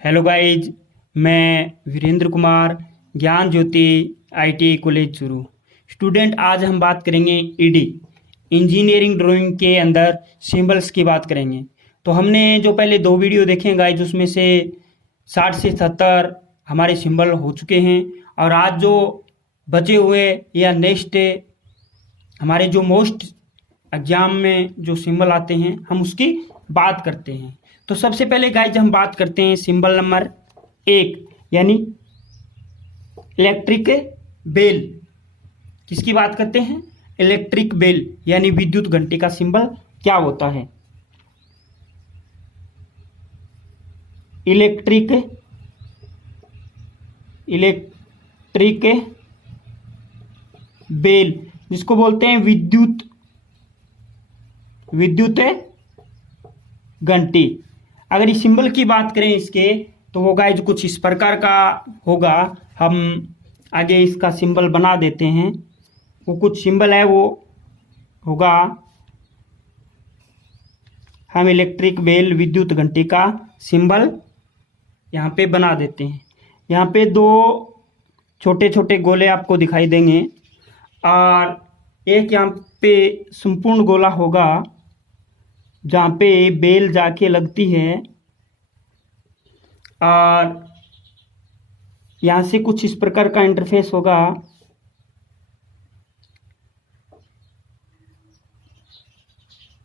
Hello guys. मैं वीरेंद्र कुमार, ज्ञान ज्योति ITI college Churu student. आज हम बात करेंगे ईडी इंजीनियरिंग ड्राइंग के अंदर सिंबल्स की बात करेंगे। तो हमने जो पहले दो वीडियो देखे गाइज, उसमें से 60 से 70 हमारे सिंबल हो चुके हैं। और आज जो बचे हुए या नेक्स्ट हमारे जो मोस्ट एग्जाम में जो सिंबल आते हैं हम उसकी बात करते हैं। तो सबसे पहले गाइज हम बात करते हैं सिंबल नंबर 1 यानी इलेक्ट्रिक बेल। किसकी बात करते हैं? इलेक्ट्रिक बेल यानी विद्युत घंटे का सिंबल क्या होता है? इलेक्ट्रिक बेल, जिसको बोलते हैं विद्युत घंटी। अगर इस सिंबल की बात करें इसके, तो वो गाइज कुछ इस प्रकार का होगा। हम आगे इसका सिंबल बना देते हैं। वो कुछ सिंबल है, वो होगा, हम इलेक्ट्रिक बेल विद्युत घंटी का सिंबल यहाँ पे बना देते हैं। यहाँ पे दो छोटे छोटे गोले आपको दिखाई देंगे और एक यहाँ पे संपूर्ण गोला होगा जहाँ पे बेल जाके लगती है। और यहाँ से कुछ इस प्रकार का इंटरफेस होगा।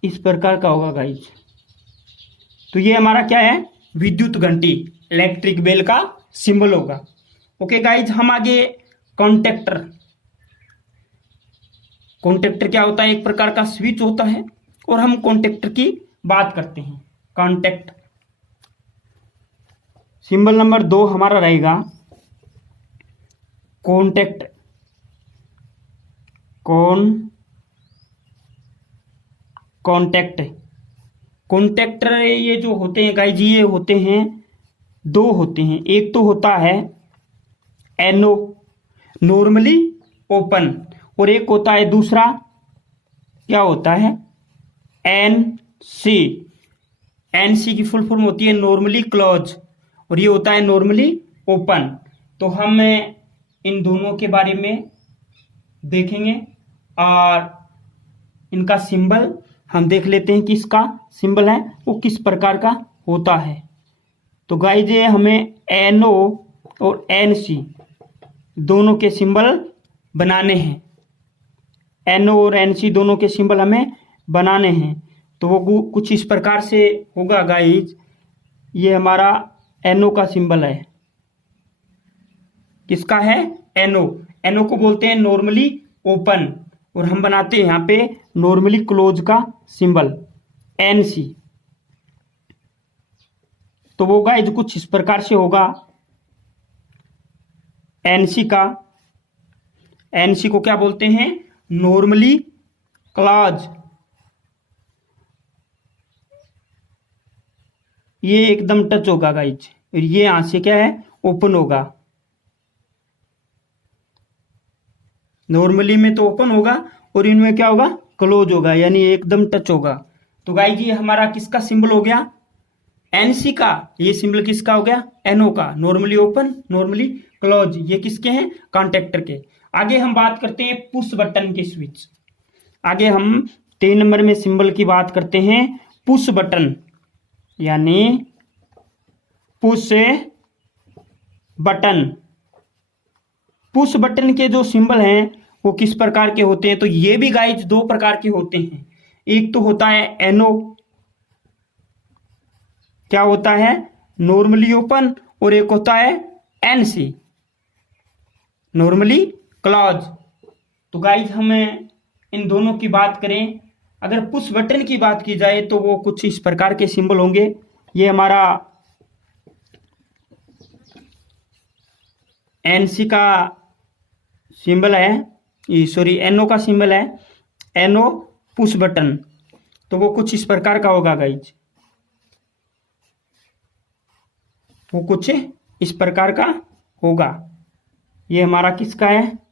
इस प्रकार का होगा गाइज। तो ये हमारा क्या है? विद्युत घंटी, इलेक्ट्रिक बेल का सिंबल होगा। ओके गाइज, हम आगे कॉन्टेक्टर क्या होता है? एक प्रकार का स्विच होता है और हम कॉन्टेक्टर की बात करते हैं। कॉन्टेक्ट सिंबल नंबर 2 हमारा रहेगा कॉन्टेक्ट। कॉन्टेक्टर ये जो होते हैं गाइज, ये होते हैं, दो होते हैं। एक तो होता है एनओ, नॉर्मली ओपन, और एक होता है दूसरा, क्या होता है? एनसी। एनसी की फुल फॉर्म होती है नॉर्मली क्लोज, और ये होता है नॉर्मली ओपन। तो हम इन दोनों के बारे में देखेंगे और इनका सिंबल हम देख लेते हैं कि इसका सिंबल है वो किस प्रकार का होता है। तो गाइज ये हमें एनओ और एनसी दोनों के सिंबल बनाने हैं। एनओ और एनसी दोनों के सिंबल हमें बनाने हैं। तो वो कुछ इस प्रकार से होगा गाइज। ये हमारा एनओ का सिंबल है। किसका है? एनओ। एनओ को बोलते हैं नॉर्मली ओपन, और हम बनाते हैं यहाँ पे नॉर्मली क्लोज का सिंबल एनसी। तो वो गाइज कुछ इस प्रकार से होगा। एनसी को क्या बोलते हैं? Normally close. ये एकदम टच होगा गाइज, और ये यहां से क्या है? ओपन होगा। नॉर्मली में तो ओपन होगा और इनमें क्या होगा? क्लोज होगा, यानी एकदम टच होगा। तो गाइज ये हमारा किसका सिंबल हो गया? एनसी का। ये सिंबल किसका हो गया? एनओ का, नॉर्मली ओपन नॉर्मली क्लोज। ये किसके हैं? कॉन्टेक्टर के। आगे हम बात करते हैं पुश बटन के स्विच। आगे हम 3 नंबर में सिंबल की बात करते हैं पुश बटन, यानी पुश बटन। पुश बटन के जो सिंबल हैं वो किस प्रकार के होते हैं? तो ये भी गाइज 2 प्रकार के होते हैं। एक तो होता है एनओ, क्या होता है? नॉर्मली ओपन, और एक होता है एनसी, नॉर्मली क्लोज। तो गाइज हमें इन दोनों की बात करें, अगर पुश बटन की बात की जाए तो वो कुछ इस प्रकार के सिंबल होंगे। ये हमारा एनसी का सिंबल है, सॉरी एनओ का सिंबल है, एनओ पुश बटन। तो वो कुछ इस प्रकार का होगा गाइज। वो कुछ इस प्रकार का होगा। ये हमारा किसका है?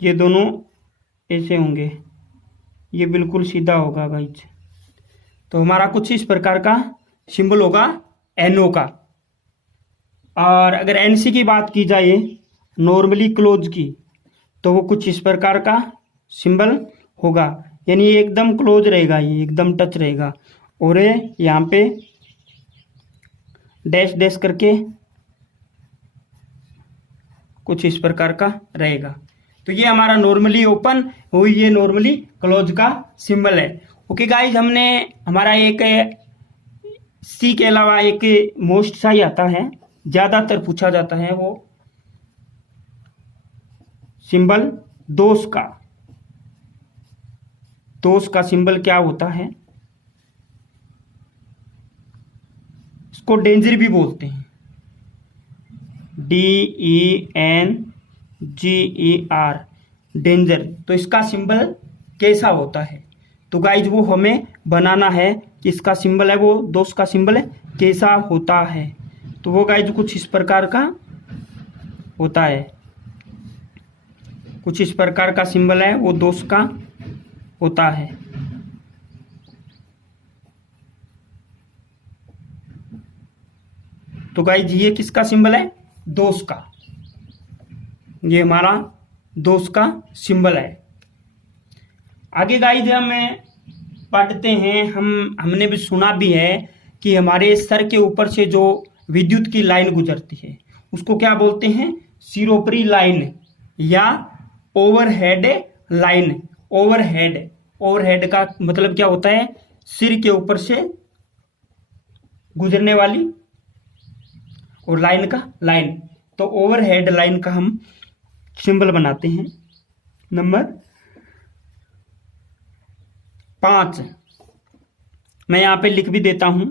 ये दोनों ऐसे होंगे, ये बिल्कुल सीधा होगा गाइज। तो हमारा कुछ इस प्रकार का सिंबल होगा NO का। और अगर NC की बात की जाए नॉर्मली क्लोज की, तो वो कुछ इस प्रकार का सिंबल होगा, यानी ये एकदम क्लोज रहेगा, ये एकदम टच रहेगा, और ये यहाँ पे डैश डैश करके कुछ इस प्रकार का रहेगा। तो ये हमारा नॉर्मली ओपन और ये नॉर्मली क्लोज का सिंबल है। ओके गाइज, हमने हमारा एक सी के अलावा एक मोस्ट सा ही आता है, ज्यादातर पूछा जाता है वो सिंबल दोष का। दोष का सिंबल क्या होता है? इसको डेंजर भी बोलते हैं, DENGER, डेंजर। तो इसका सिंबल कैसा होता है? तो गाइज वो हमें बनाना है कि इसका सिंबल है वो दोष का सिंबल कैसा होता है। तो वो गाइज कुछ इस प्रकार का होता है, कुछ इस प्रकार का सिंबल है वो दोष का होता है। तो गाइज ये किसका सिंबल है? दोष का। ये हमारा दोष का सिंबल है। आगे गाइज हम पढ़ते हैं, हमने भी सुना भी है कि हमारे सर के ऊपर से जो विद्युत की लाइन गुजरती है उसको क्या बोलते हैं? सिरोपरी लाइन या ओवरहेड लाइन। ओवरहेड का मतलब क्या होता है? सिर के ऊपर से गुजरने वाली, और लाइन का लाइन। तो ओवरहेड लाइन का हम सिंबल बनाते हैं। नंबर 5 मैं यहां पे लिख भी देता हूं,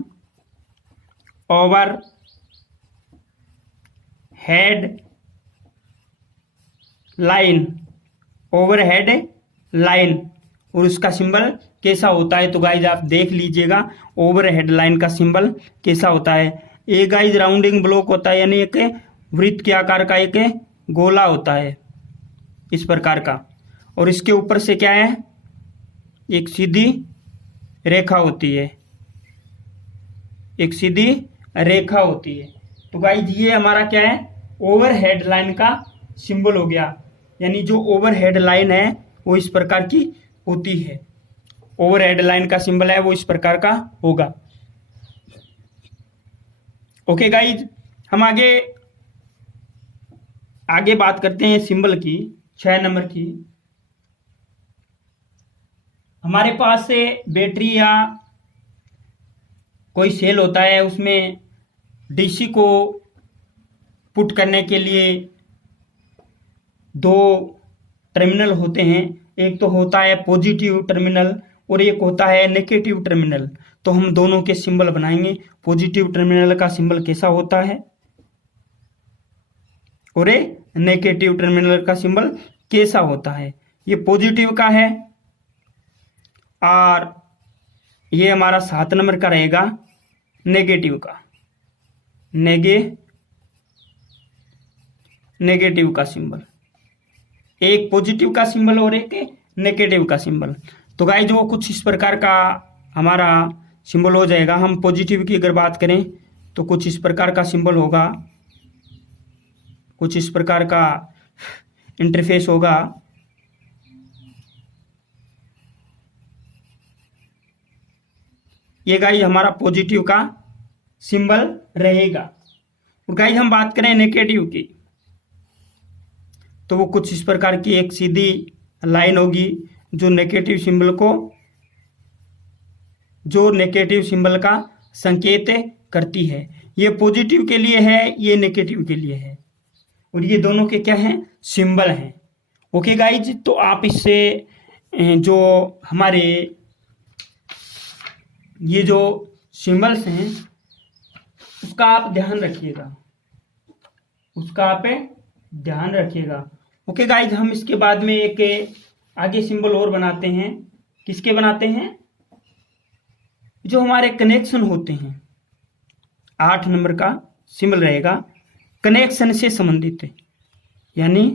over head line, overhead line. और उसका सिंबल कैसा होता है? तो गाइज आप देख लीजिएगा ओवरहेड लाइन का सिंबल कैसा होता है। एक गाइज राउंडिंग ब्लॉक होता है, यानी एक वृत्त के आकार का एक गोला होता है इस प्रकार का, और इसके ऊपर से क्या है? एक सीधी रेखा होती है, एक सीधी रेखा होती है। तो गाइज ये हमारा क्या है? ओवरहेड लाइन का सिंबल हो गया, यानी जो ओवरहेड लाइन है वो इस प्रकार की होती है। ओवरहेड लाइन का सिंबल है वो इस प्रकार का होगा। ओके गाइज, हम आगे बात करते हैं सिंबल की, 6 नंबर की। हमारे पास से बैटरी या कोई सेल होता है, उसमें डीसी को पुट करने के लिए 2 टर्मिनल होते हैं। एक तो होता है पॉजिटिव टर्मिनल और एक होता है नेगेटिव टर्मिनल। तो हम दोनों के सिंबल बनाएंगे। पॉजिटिव टर्मिनल का सिंबल कैसा होता है और नेगेटिव टर्मिनल का सिंबल कैसा होता है। ये पॉजिटिव का है और ये हमारा 7 नंबर का रहेगा नेगेटिव का। नेगेटिव का सिंबल, एक पॉजिटिव का सिंबल और एक नेगेटिव का सिंबल। तो गाइस वो कुछ इस प्रकार का हमारा सिंबल हो जाएगा। हम पॉजिटिव की अगर बात करें तो कुछ इस प्रकार का सिंबल होगा, कुछ इस प्रकार का इंटरफेस होगा। ये गाइस हमारा पॉजिटिव का सिंबल रहेगा। और गाइस हम बात करें नेगेटिव की तो वो कुछ इस प्रकार की एक सीधी लाइन होगी जो नेगेटिव सिंबल का संकेत करती है। ये पॉजिटिव के लिए है, ये नेगेटिव के लिए है, और ये दोनों के क्या हैं? सिंबल हैं। ओके गाइज, तो आप इससे जो हमारे ये जो सिंबल्स हैं उसका आप ध्यान रखिएगा, ओके गाइज। हम इसके बाद में एक आगे सिंबल और बनाते हैं। किसके बनाते हैं? जो हमारे कनेक्शन होते हैं। 8 नंबर का सिंबल रहेगा कनेक्शन से संबंधित, यानी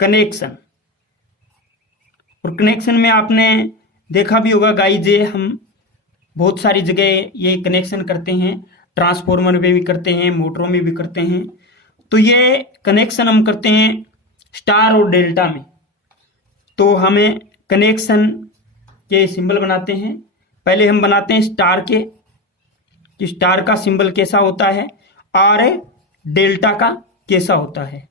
कनेक्शन। और कनेक्शन में आपने देखा भी होगा गाइज, ये हम बहुत सारी जगह ये कनेक्शन करते हैं, ट्रांसफार्मर में भी करते हैं, मोटरों में भी करते हैं। तो ये कनेक्शन हम करते हैं स्टार और डेल्टा में। तो हमें कनेक्शन के सिंबल बनाते हैं। पहले हम बनाते हैं स्टार के, कि स्टार का सिंबल कैसा होता है और डेल्टा का कैसा होता है।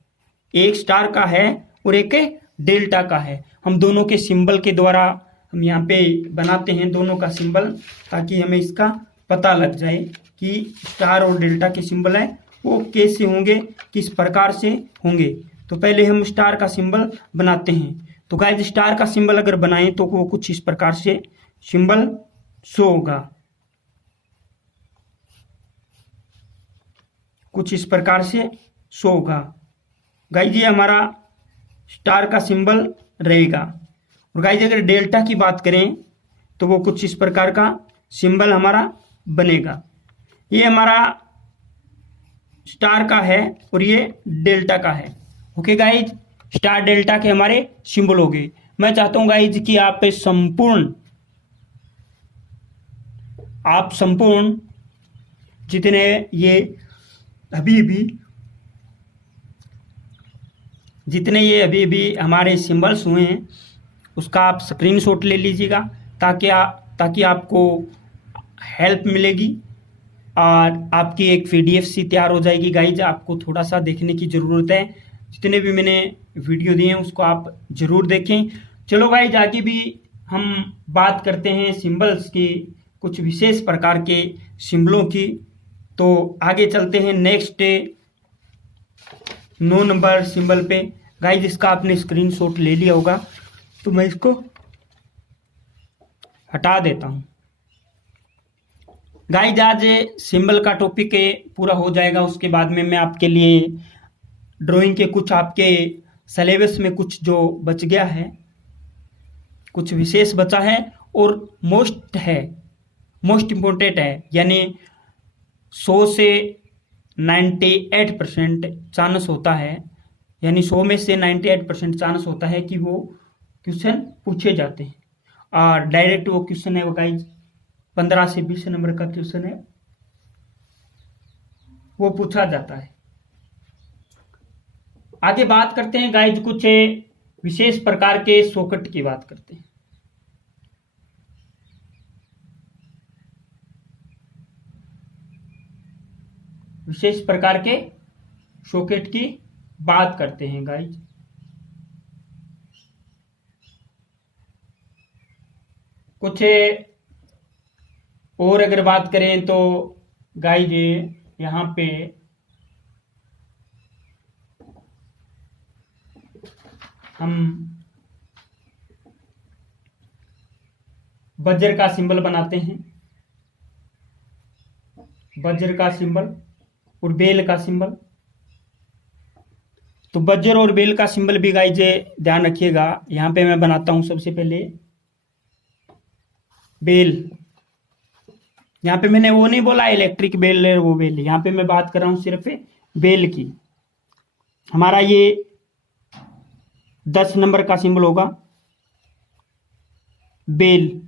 एक स्टार का है और एक डेल्टा का है। हम दोनों के सिंबल के द्वारा हम यहाँ पे बनाते हैं दोनों का सिंबल, ताकि हमें इसका पता लग जाए कि स्टार और डेल्टा के सिंबल है वो कैसे होंगे, किस प्रकार से होंगे। तो पहले हम स्टार का सिंबल बनाते हैं। तो गाइस, स्टार का सिंबल अगर बनाएं तो वो कुछ इस प्रकार से सिंबल शो होगा, कुछ इस प्रकार से शो होगा। गाइस, ये हमारा स्टार का सिंबल रहेगा। और गाइस, अगर डेल्टा की बात करें तो वो कुछ इस प्रकार का सिंबल हमारा बनेगा। ये हमारा स्टार का है और ये डेल्टा का है। ओके गाइज, स्टार डेल्टा के हमारे सिंबल हो गए। मैं चाहता हूं गाइज कि आप संपूर्ण जितने ये अभी भी हमारे सिंबल्स हुए हैं उसका आप स्क्रीनशॉट ले लीजिएगा, ताकि आपको हेल्प मिलेगी और आपकी एक पीडीएफ सी तैयार हो जाएगी। गाइज, आपको थोड़ा सा देखने की ज़रूरत है। जितने भी मैंने वीडियो दिए हैं उसको आप ज़रूर देखें। चलो गाइज, आगे भी हम बात करते हैं सिंबल्स की, कुछ विशेष प्रकार के सिंबलों की। तो आगे चलते हैं नेक्स्ट 9 नंबर सिंबल पे। गाइज, इसका आपने स्क्रीनशॉट ले लिया होगा, तो मैं इसको हटा देता हूँ। गाइज, आज सिंबल का टॉपिक पूरा हो जाएगा। उसके बाद में मैं आपके लिए ड्राइंग के कुछ आपके सिलेबस में कुछ जो बच गया है, कुछ विशेष बचा है और मोस्ट इम्पोर्टेंट है, यानी 100 से 98% चांस होता है, यानी 100 में से 98% चांस होता है कि वो क्वेश्चन पूछे जाते हैं। और डायरेक्ट वो क्वेश्चन है वो गाइज 15 से 20 नंबर का क्वेश्चन है, वो पूछा जाता है। आगे बात करते हैं गाइज, कुछ विशेष प्रकार के सॉकेट की बात करते हैं। विशेष प्रकार के सॉकेट की बात करते हैं गाइज। कुछ और अगर बात करें तो गाइज यहाँ पे हम वज्र का सिंबल बनाते हैं, वज्र का सिंबल और बेल का सिंबल। तो वज्र और बेल का सिंबल भी गाइज ध्यान रखिएगा। यहां पे मैं बनाता हूं सबसे पहले बेल। यहां पे मैंने वो नहीं बोला इलेक्ट्रिक बेल है वो बेल, यहां पे मैं बात कर रहा हूं सिर्फ बेल की। हमारा ये 10 नंबर का सिंबल होगा बेल,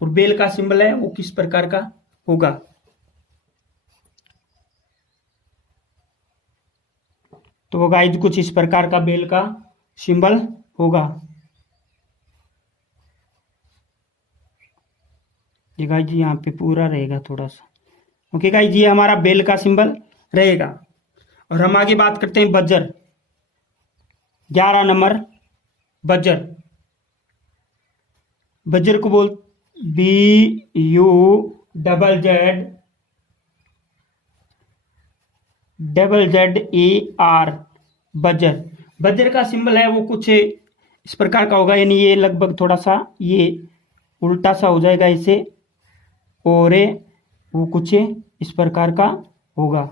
और बेल का सिंबल है वो किस प्रकार का होगा। तो वो गाइज कुछ इस प्रकार का बेल का सिंबल होगा। ये गाइज यहाँ पे पूरा रहेगा थोड़ा सा। ओके गाइज, ये हमारा बेल का सिंबल रहेगा। और हम आगे बात करते हैं वज्र। 11 नंबर वज्र। वज्र को बोल BUZZER वज्र। वज्र का सिंबल है वो कुछ इस प्रकार का होगा, यानी ये लगभग थोड़ा सा ये उल्टा सा हो जाएगा इसे, और वो कुछ इस प्रकार का होगा।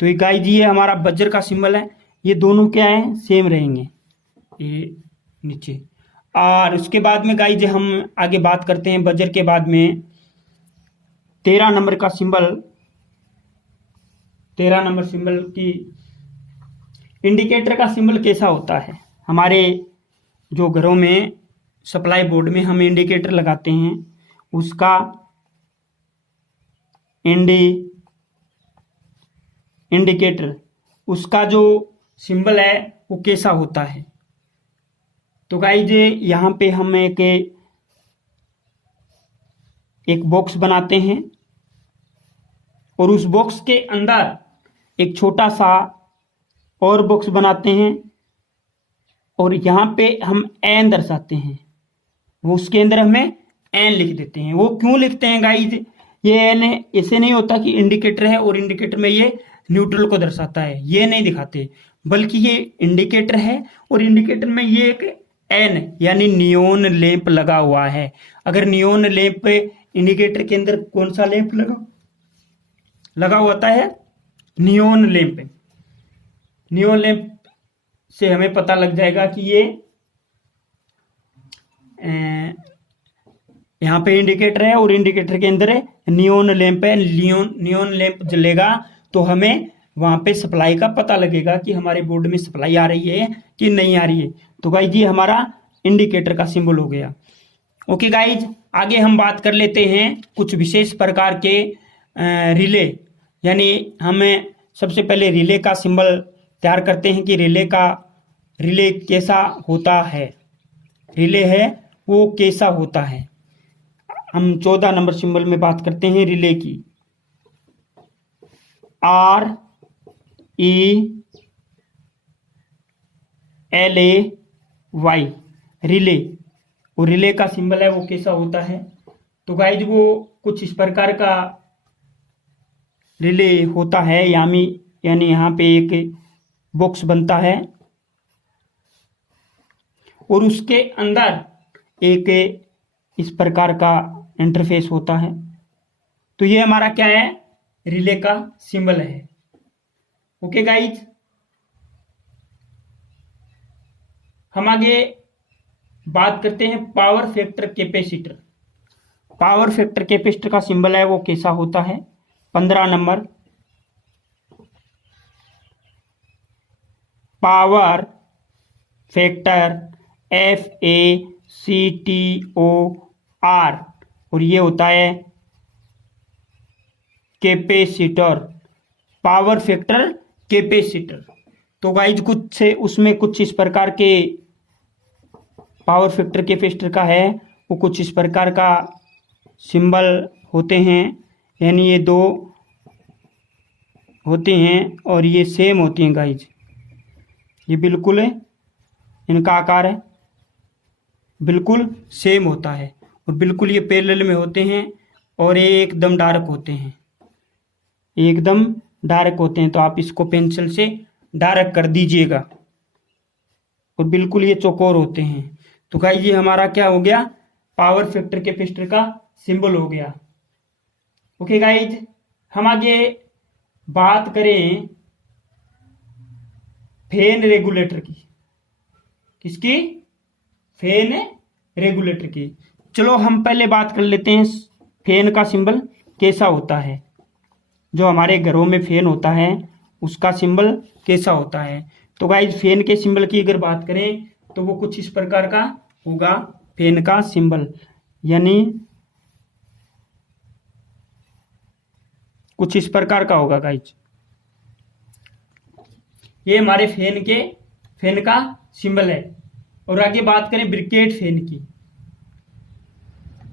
तो ये गाइज ये हमारा वज्र का सिंबल है। ये दोनों क्या है, सेम रहेंगे ये नीचे। और उसके बाद में गाइज हम आगे बात करते हैं वज्र के बाद में 13 नंबर का सिंबल। 13 नंबर सिंबल की इंडिकेटर का सिंबल कैसा होता है। हमारे जो घरों में सप्लाई बोर्ड में हम इंडिकेटर लगाते हैं, उसका इंडिकेटर उसका जो सिंबल है वो कैसा होता है। तो गाइज यहाँ पे हम एक बॉक्स बनाते हैं और उस बॉक्स के अंदर एक छोटा सा और बॉक्स बनाते हैं और यहाँ पे हम एन दर्शाते हैं, वो उसके अंदर हमें एन लिख देते हैं। वो क्यों लिखते हैं गाइज, ये एन ऐसे नहीं होता कि इंडिकेटर है और इंडिकेटर में ये न्यूट्रल को दर्शाता है, ये नहीं दिखाते, बल्कि ये इंडिकेटर है और इंडिकेटर में ये एक एन यानी नियोन लैंप लगा हुआ है। अगर नियोन लैंप इंडिकेटर के अंदर कौन सा लैंप लगा होता है, नियोन लैंप। नियोन लैंप से हमें पता लग जाएगा कि ये यहाँ पे इंडिकेटर है और इंडिकेटर के अंदर नियोन लैंप है। नियोन लैंप जलेगा तो हमें वहां पे सप्लाई का पता लगेगा कि हमारे बोर्ड में सप्लाई आ रही है कि नहीं आ रही है। तो गाइज ये हमारा इंडिकेटर का सिंबल हो गया। ओके गाइज, आगे हम बात कर लेते हैं कुछ विशेष प्रकार के रिले, यानी हमें सबसे पहले रिले का सिंबल तैयार करते हैं कि रिले कैसा होता है, रिले है वो कैसा होता है। हम 14 नंबर सिंबल में बात करते हैं रिले की, RELAY, रिले। वो रिले का सिंबल है वो कैसा होता है। तो गाइज वो कुछ इस प्रकार का रिले होता है, यानी यहाँ पे एक बॉक्स बनता है और उसके अंदर एक इस प्रकार का इंटरफेस होता है। तो ये हमारा क्या है, रिले का सिंबल है। ओके गाइज, हम आगे बात करते हैं power factor capacitor. Power factor capacitor का सिंबल है वो कैसा होता है। 15 नंबर, पावर फैक्टर FACTOR और ये होता है कैपेसिटर, पावर फैक्टर कैपेसिटर। तो गाइज उसमें कुछ इस प्रकार के पावर फैक्टर कैपेसिटर का है, वो कुछ इस प्रकार का सिंबल होते हैं, यानी ये दो होते हैं और ये सेम होती हैं गाइज, ये बिल्कुल इनका आकार है बिल्कुल सेम होता है और बिल्कुल ये पैरेलल में होते हैं और ये एकदम डार्क होते हैं, एकदम डार्क होते हैं। तो आप इसको पेंसिल से डार्क कर दीजिएगा और बिल्कुल ये चौकोर होते हैं। तो गाइस ये हमारा क्या हो गया, पावर फैक्टर कैपेसिटर का सिंबल हो गया। ओके गाइज, हम आगे बात करें फैन रेगुलेटर की। किसकी, फैन रेगुलेटर की। चलो हम पहले बात कर लेते हैं फैन का सिंबल कैसा होता है, जो हमारे घरों में फैन होता है उसका सिंबल कैसा होता है। तो गाइज फैन के सिंबल की अगर बात करें तो वो कुछ इस प्रकार का होगा, फैन का सिंबल यानी कुछ इस प्रकार का होगा गाइज। ये हमारे फैन का सिंबल है। और आगे बात करें ब्रिकेट फैन की,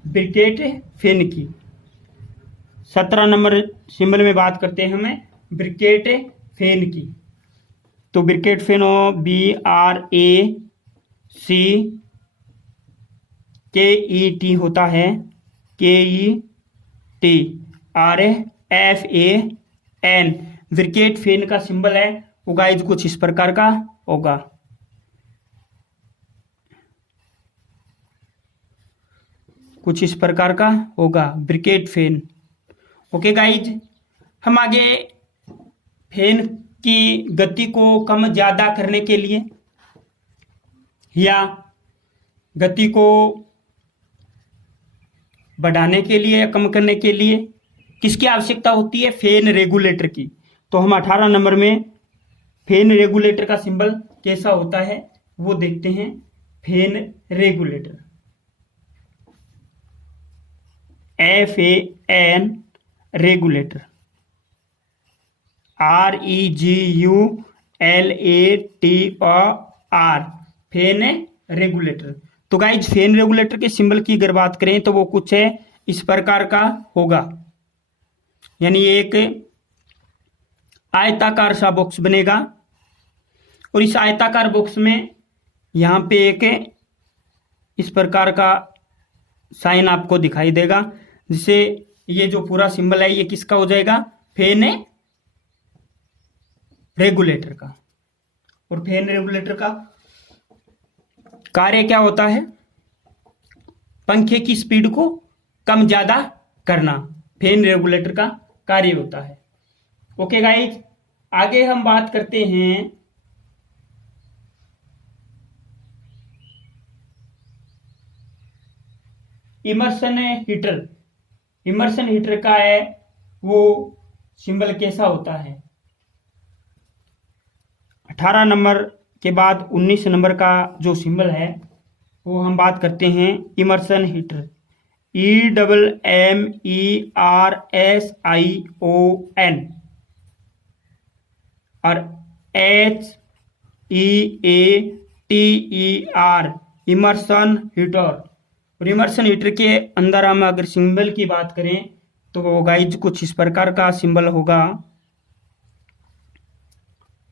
ब्रिकेट फैन की 17 नंबर सिंबल में बात करते हैं हमें ब्रिकेट फैन की। तो ब्रिकेट फैन BRACKET होता है, KETRFAN। ब्रिकेट फैन का सिंबल है वो गाइज कुछ इस प्रकार का होगा। कुछ इस प्रकार का होगा ब्रिकेट फैन। ओके गाइज, हम आगे फैन की गति को कम ज़्यादा करने के लिए या गति को बढ़ाने के लिए या कम करने के लिए किसकी आवश्यकता होती है, फैन रेगुलेटर की। तो हम 18 नंबर में फैन रेगुलेटर का सिंबल कैसा होता है वो देखते हैं। Fan regulator, FAN regulator, REGULATOR fan regulator. तो गाइज फैन रेगुलेटर के सिंबल की अगर बात करें तो वो कुछ है इस प्रकार का होगा, यानी एक आयताकार सा बॉक्स बनेगा और इस आयताकार बॉक्स में यहाँ पे एक इस प्रकार का साइन आपको दिखाई देगा, जिससे ये जो पूरा सिंबल है ये किसका हो जाएगा, फैन रेगुलेटर का। और फैन रेगुलेटर का कार्य क्या होता है, पंखे की स्पीड को कम ज्यादा करना फैन रेगुलेटर का कार्य होता है। ओके गाइज, आगे हम बात करते हैं इमर्शन हीटर। इमर्शन हीटर का है वो सिंबल कैसा होता है। 18 नंबर के बाद 19 नंबर का जो सिंबल है वो हम बात करते हैं इमर्शन हीटर, EMMERSION और HEATER इमर्शन हीटर। और इमर्शन हीटर के अंदर हम अगर सिंबल की बात करें तो वो गाइज कुछ इस प्रकार का सिंबल होगा,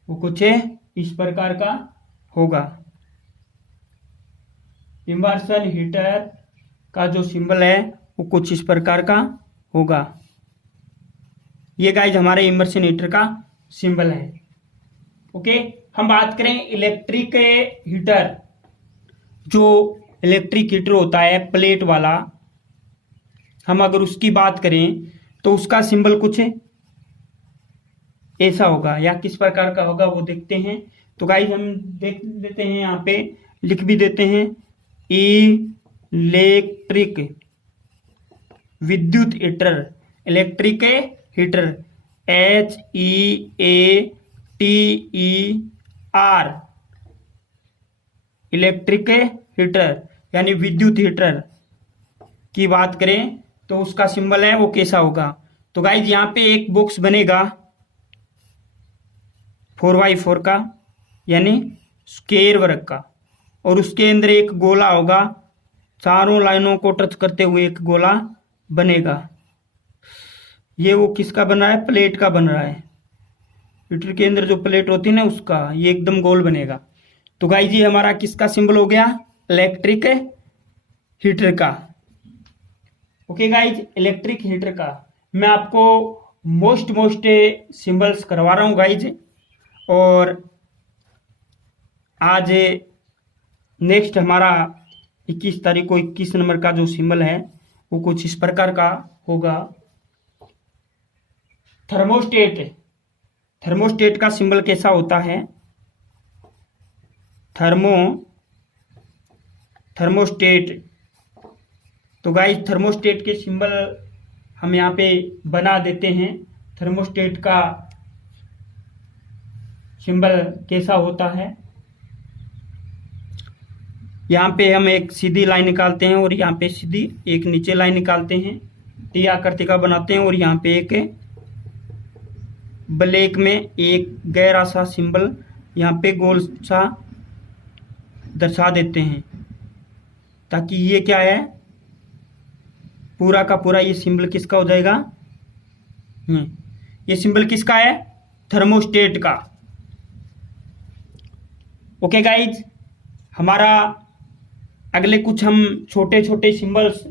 वो कुछ इस प्रकार का होगा। इमर्शन हीटर का जो सिंबल है वो कुछ इस प्रकार का होगा। ये गाइज हमारे इमर्शन हीटर का सिंबल है। ओके, हम बात करें इलेक्ट्रिक हीटर। जो इलेक्ट्रिक हीटर होता है प्लेट वाला, हम अगर उसकी बात करें तो उसका सिंबल कुछ ऐसा होगा या किस प्रकार का होगा वो देखते हैं। तो गाइस हम देख लेते हैं, यहाँ पे लिख भी देते हैं, इलेक्ट्रिक विद्युत heater, electric heater HEATER electric heater यानी विद्युत हीटर की बात करें तो उसका सिंबल है वो कैसा होगा। तो गाइज यहाँ पे एक बॉक्स बनेगा 4x4 का यानी स्क्वायर वर्ग का, और उसके अंदर एक गोला होगा, चारों लाइनों को टच करते हुए एक गोला बनेगा। ये वो किसका बन रहा है, प्लेट का बन रहा है। हीटर के अंदर जो प्लेट होती है ना उसका, ये एकदम गोल बनेगा। तो गाइज ये हमारा किसका सिंबल हो गया, इलेक्ट्रिक हीटर का। ओके गाइज, इलेक्ट्रिक हीटर का मैं आपको मोस्ट सिंबल्स करवा रहा हूँ गाइज। और आज नेक्स्ट हमारा 21 तारीख को 21 नंबर का जो सिंबल है वो कुछ इस प्रकार का होगा, थर्मोस्टेट। थर्मोस्टेट का सिंबल कैसा होता है, थर्मोस्टेट। तो गाइस थर्मोस्टेट के सिंबल हम यहाँ पे बना देते हैं। थर्मोस्टेट का सिंबल कैसा होता है, यहाँ पे हम एक सीधी लाइन निकालते हैं और यहाँ पे सीधी एक नीचे लाइन निकालते हैं, टी आकृति का बनाते हैं, और यहाँ पे एक ब्लैक में एक गहरा सा सिंबल यहाँ पे गोल सा दर्शा देते हैं, ताकि ये क्या है, पूरा का पूरा ये सिंबल किसका हो जाएगा, ये सिंबल किसका है, थर्मोस्टेट का। ओके गाइज, हमारा अगले कुछ हम छोटे छोटे सिंबल्स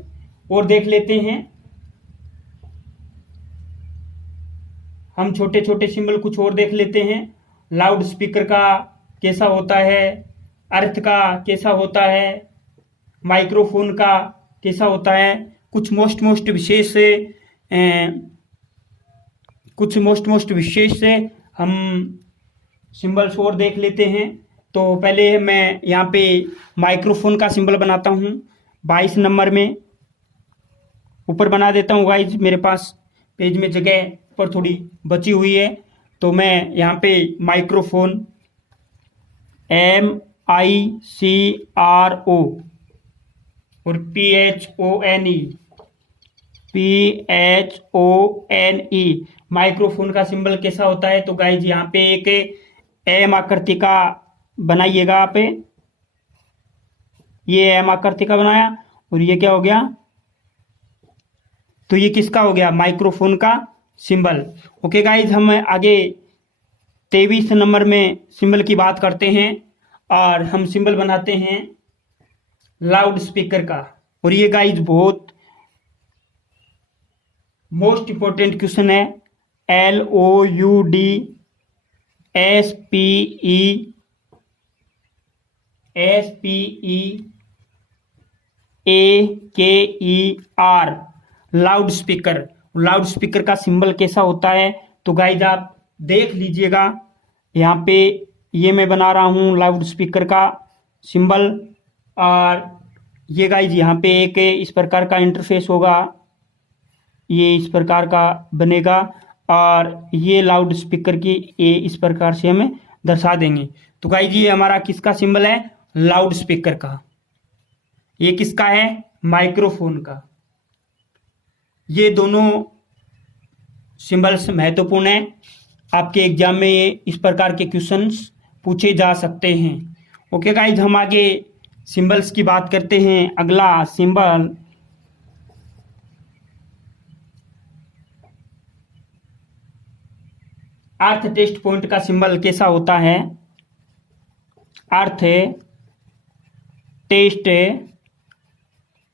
और देख लेते हैं। हम छोटे छोटे सिंबल कुछ और देख लेते हैं। लाउड स्पीकर का कैसा होता है, अर्थ का कैसा होता है, माइक्रोफोन का कैसा होता है, कुछ मोस्ट विशेष से हम सिंबल्स और देख लेते हैं। तो पहले मैं यहाँ पे माइक्रोफोन का सिंबल बनाता हूँ 22 नंबर में, ऊपर बना देता हूँ गाइज, मेरे पास पेज में जगह पर थोड़ी बची हुई है। तो मैं यहाँ पे माइक्रोफोन MICRO और PHONE PHONE, माइक्रोफोन का सिंबल कैसा होता है? तो गाइज यहाँ पे एक एम आकृति का बनाइएगा आप, ये एम आकृति का बनाया, और ये क्या हो गया? तो ये किसका हो गया? माइक्रोफोन का सिंबल। ओके गाइज, हम आगे 23 नंबर में सिंबल की बात करते हैं, और हम सिंबल बनाते हैं लाउड स्पीकर का। और ये गाइज बहुत मोस्ट इंपॉर्टेंट क्वेश्चन है। LOUDSPEAKER, loud speaker. Loud speaker का सिंबल कैसा होता है? तो गाइज आप देख लीजिएगा, यहाँ पे ये मैं बना रहा हूँ लाउड स्पीकर का सिंबल, और ये गाइज यहाँ पे एक इस प्रकार का इंटरफेस होगा, ये इस प्रकार का बनेगा, और ये लाउड स्पीकर की ये इस प्रकार से हमें दर्शा देंगे। तो गाइज ये हमारा किसका सिंबल है? लाउड स्पीकर का। ये किसका है? माइक्रोफोन का। ये दोनों सिंबल्स महत्वपूर्ण हैं, आपके एग्जाम में ये इस प्रकार के क्वेश्चंस पूछे जा सकते हैं। ओके गाइज, हम आगे सिंबल्स की बात करते हैं। अगला सिंबल अर्थ टेस्ट पॉइंट का सिंबल कैसा होता है? अर्थ टेस्ट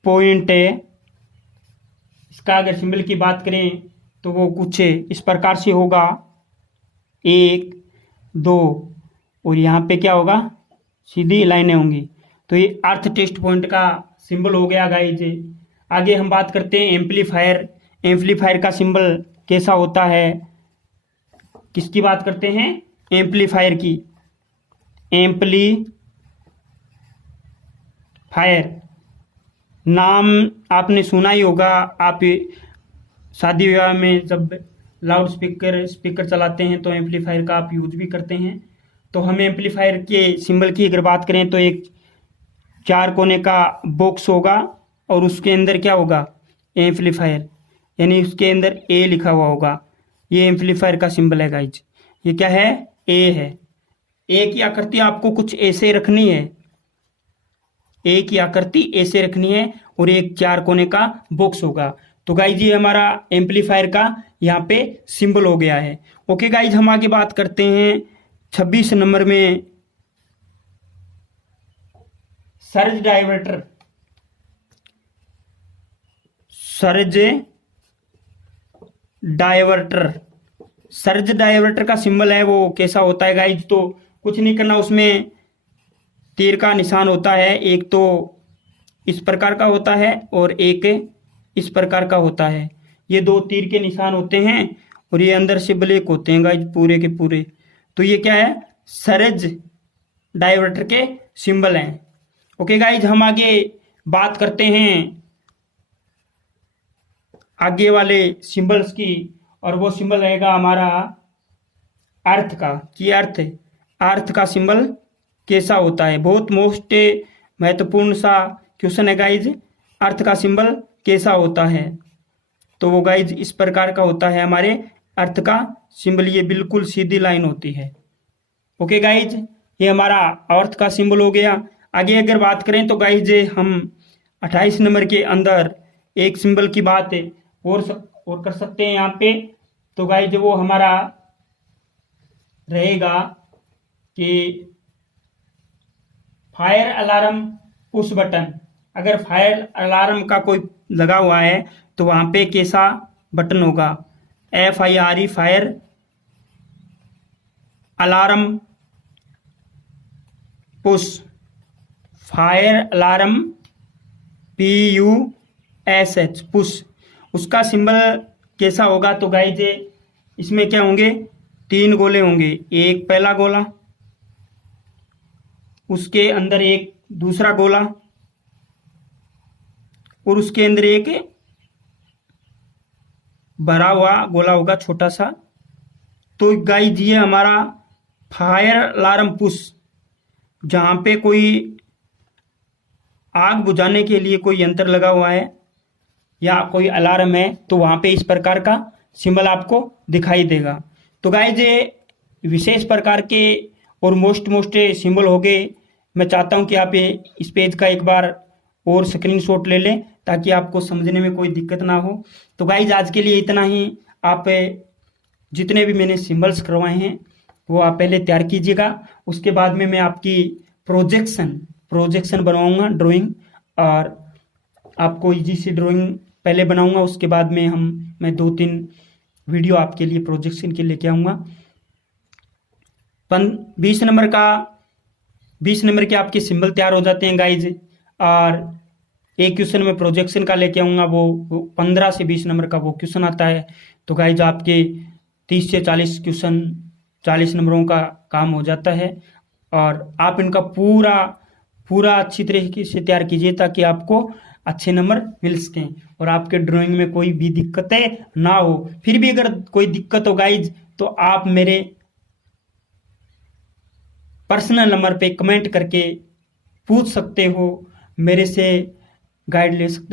पॉइंट, इसका अगर सिंबल की बात करें तो वो कुछ इस प्रकार से होगा, 1 2, और यहाँ पे क्या होगा? सीधी लाइनें होंगी। तो ये अर्थ टेस्ट पॉइंट का सिंबल हो गया गाइज। आगे हम बात करते हैं एम्पलीफायर। एम्पलीफायर का सिंबल कैसा होता है? किसकी बात करते हैं? एम्पलीफायर की। एम्पलीफायर नाम आपने सुना ही होगा, आप शादी विवाह में जब लाउड स्पीकर चलाते हैं तो एम्पलीफायर का आप यूज भी करते हैं। तो हम एम्पलीफायर के सिंबल की अगर बात करें तो एक 4 कोने का बॉक्स होगा, और उसके अंदर क्या होगा? एम्पलीफायर, यानी उसके अंदर ए लिखा हुआ होगा। ये एम्पलीफायर का सिंबल है गाइज। ये क्या है? ए है। ए की आकृति आपको कुछ ऐसे रखनी है, ए की आकृति ऐसे रखनी है, और एक 4 कोने का बॉक्स होगा। तो गाइज ये हमारा एम्पलीफायर का यहाँ पे सिंबल हो गया है। ओके गाइज, हम आगे बात करते हैं 26 नंबर में surge diverter. Surge diverter, surge diverter का सिंबल है वो कैसा होता है गाइज? तो कुछ नहीं करना, उसमें तीर का निशान होता है, एक तो इस प्रकार का होता है और एक इस प्रकार का होता है। ये 2 तीर के निशान होते हैं, और ये अंदर से ब्लैक होते हैं गाइज पूरे के पूरे। तो ये क्या है? सर्ज डायवर्टर के सिंबल हैं। ओके गाइज, हम आगे बात करते हैं आगे वाले सिंबल्स की, और वो सिंबल रहेगा हमारा अर्थ का। कि अर्थ का सिंबल कैसा होता है? बहुत मोस्ट महत्वपूर्ण सा क्वेश्चन है गाइज। अर्थ का सिंबल कैसा होता है? तो वो गाइज इस प्रकार का होता है हमारे अर्थ का सिंबल, ये बिल्कुल सीधी लाइन होती है। ओके गाइज, ये हमारा अर्थ का सिंबल हो गया। आगे अगर बात करें तो गाइज हम 28 नंबर के अंदर एक सिंबल की बात और कर सकते हैं यहाँ पे। तो गाइज वो हमारा रहेगा कि फायर अलार्म पुश बटन। अगर फायर अलार्म का कोई लगा हुआ है तो वहाँ पे कैसा बटन होगा? FIRE, fire alarm push, fire alarm PUSH, push. उसका सिंबल कैसा होगा? तो गाइज इसमें क्या होंगे? 3 गोले होंगे, एक पहला गोला, उसके अंदर एक दूसरा गोला, और उसके अंदर एक भरा हुआ गोला होगा छोटा सा। तो गाइज ये हमारा फायर अलार्म पुश, जहाँ पे कोई आग बुझाने के लिए कोई यंत्र लगा हुआ है, या कोई अलार्म है तो वहाँ पे इस प्रकार का सिंबल आपको दिखाई देगा। तो गाइज ये विशेष प्रकार के और मोस्ट सिंबल हो गए। मैं चाहता हूँ कि आप ये इस पेज का एक बार और स्क्रीनशॉट ले लें ताकि आपको समझने में कोई दिक्कत ना हो। तो गाइज आज के लिए इतना ही। आप जितने भी मैंने सिंबल्स करवाए हैं वो आप पहले तैयार कीजिएगा, उसके बाद में मैं आपकी प्रोजेक्शन बनवाऊंगा ड्राइंग, और आपको इजी सी ड्राइंग पहले बनाऊंगा, उसके बाद में मैं 2-3 वीडियो आपके लिए प्रोजेक्शन के लेके आऊँगा। 20 नंबर के आपके सिंबल तैयार हो जाते हैं गाइज, और एक क्वेश्चन में प्रोजेक्शन का लेके आऊँगा, वो 15 से 20 नंबर का वो क्वेश्चन आता है। तो गाइज आपके 30 से 40 क्वेश्चन 40 नंबरों का काम हो जाता है, और आप इनका पूरा अच्छी तरीके से तैयार कीजिए ताकि आपको अच्छे नंबर मिल सकें और आपके ड्राइंग में कोई भी दिक्कतें ना हो। फिर भी अगर कोई दिक्कत हो गाइज तो आप मेरे पर्सनल नंबर पे कमेंट करके पूछ सकते हो, मेरे से गाइड ले सकते हो।